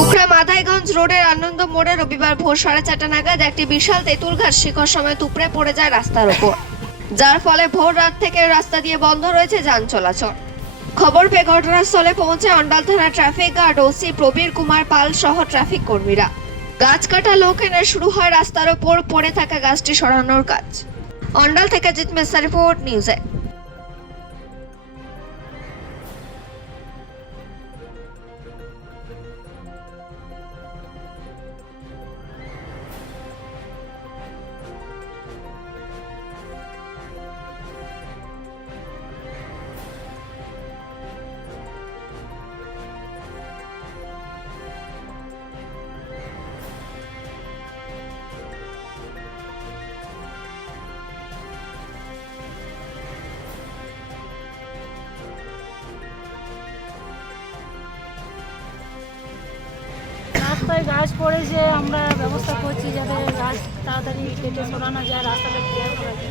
উকড়া মাথাইগঞ্জ রোডের আনন্দ মোড়ে রবিবার ভোর সাড়ে চারটা নাগাদ একটি বিশাল তেঁতুল ঘাস শিকড় সময় উপড়ে পড়ে যায় রাস্তার ওপর। যার ফলে ভোর রাত থেকে রাস্তা দিয়ে বন্ধ রয়েছে যান চলাচল। খবর পেয়ে ঘটনাস্থলে পৌঁছে অন্ডাল থানার traffic guard OC Prabir Kumar Pal সহ ট্রাফিক কর্মীরা। গাছ কাটা লোক এনে শুরু হয় রাস্তার ওপর পড়ে থাকা গাছটি সরানোর কাজ। অন্ডাল থেকে জিত মেসা রিপোর্ট নিউজে রাস্তায় গাছ পড়েছে আমরা ব্যবস্থা করছি যাতে গাছ তাড়াতাড়ি কেটে সরানো যায়, রাস্তাটা ক্লিয়ার করা যায়।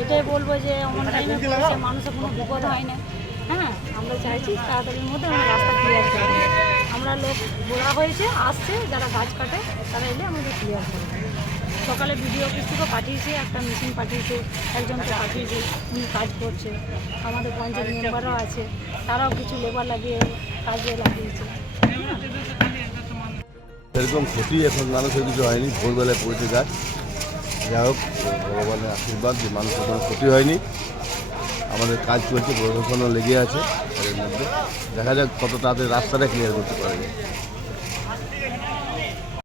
এটাই বলব যে অমন টাইমে পড়েছে, মানুষের কোনো বিপদ হয় না। হ্যাঁ আমরা চাইছি তাড়াতাড়ির মধ্যে আমরা রাস্তা ক্লিয়ার করি আমরা লোক বলা হয়েছে, আসছে, যারা গাছ কাটে, তারা এলে আমাদের ক্লিয়ার করে সকালে ভিডিও অফিস থেকে পাঠিয়েছে, একটা মেশিন পাঠিয়েছে, একজনকে পাঠিয়েছে, উনি কাজ করছে। আমাদের পঞ্চায়েত মেম্বারও আছে, তারাও কিছু লেবার লাগিয়ে কাজে লাগিয়েছে। এরকম ক্ষতি এখন মানুষের কিছু হয়নি, ভোরবেলায় পড়েছে গাছ যাই হোক, ভগবানের আশীর্বাদ যে মানুষের কোনো ক্ষতি হয়নি। আমাদের কাজ চলছে, প্রশাসনও লেগে আছে, এর মধ্যে। দেখা যাক কত তাড়াতাড়ি রাস্তাটা ক্লিয়ার করতে পারে